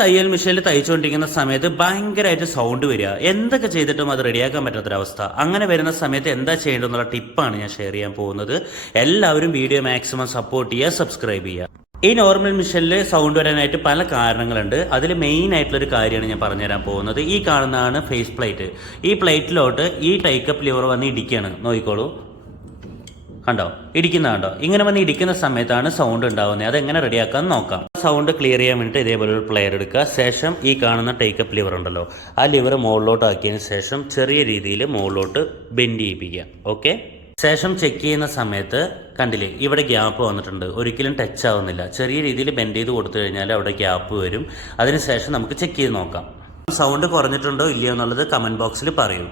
തയ്യൽ മെഷീനിൽ തയ്ച്ചുകൊണ്ടിരിക്കുന്ന സമയത്ത് ഭയങ്കരമായിട്ട് സൗണ്ട് വരിക. എന്തൊക്കെ ചെയ്തിട്ടും അത് റെഡിയാക്കാൻ പറ്റാത്തൊരവസ്ഥ. അങ്ങനെ വരുന്ന സമയത്ത് എന്താ ചെയ്യേണ്ടതെന്നുള്ള ടിപ്പാണ് ഞാൻ ഷെയർ ചെയ്യാൻ പോകുന്നത്. എല്ലാവരും വീഡിയോ മാക്സിമം സപ്പോർട്ട് ചെയ്യുക സബ്സ്ക്രൈബ് ചെയ്യുക. ഈ നോർമൽ മിഷനിൽ സൗണ്ട് വരാനായിട്ട് പല കാരണങ്ങളുണ്ട്. അതിൽ മെയിൻ ആയിട്ടുള്ളൊരു കാര്യമാണ് ഞാൻ പറഞ്ഞുതരാൻ പോകുന്നത്. ഈ കാണുന്നതാണ് ഫേസ് പ്ലേറ്റ് ഈ പ്ലേറ്റിലോട്ട് ഈ ടൈക്കപ്പ് ലിവർ വന്ന് ഇടിക്കുകയാണ് നോക്കിക്കോളൂ. കണ്ടോ? ഇടിക്കുന്ന കണ്ടോ? ഇങ്ങനെ വന്ന് ഇടിക്കുന്ന സമയത്താണ് സൗണ്ട് ഉണ്ടാവുന്നത്. അതെങ്ങനെ റെഡിയാക്കാൻ നോക്കാം. സൗണ്ട് ക്ലിയർ ചെയ്യാൻ വേണ്ടിയിട്ട് ഇതേപോലെ ഒരു പ്ലെയർ എടുക്കുക. ശേഷം ഈ കാണുന്ന ടേക്കപ്പ് ലിവർ ഉണ്ടല്ലോ ആ ലിവർ മുകളിലോട്ട് ആക്കിയതിന് ശേഷം ചെറിയ രീതിയിൽ മുകളിലോട്ട് ബെൻഡ് ചെയ്യിപ്പിക്കുക. ഓക്കെ ശേഷം ചെക്ക് ചെയ്യുന്ന സമയത്ത് കണ്ടില്ലേ ഇവിടെ ഗ്യാപ്പ് വന്നിട്ടുണ്ട്. ഒരിക്കലും ടച്ച് ആവുന്നില്ല. ചെറിയ രീതിയിൽ ബെൻഡ് ചെയ്ത് കൊടുത്തു കഴിഞ്ഞാൽ അവിടെ ഗ്യാപ്പ് വരും. അതിനുശേഷം നമുക്ക് ചെക്ക് ചെയ്ത് നോക്കാം. സൗണ്ട് കുറഞ്ഞിട്ടുണ്ടോ ഇല്ലയോ എന്നുള്ളത് കമന്റ് ബോക്സിൽ പറയൂ.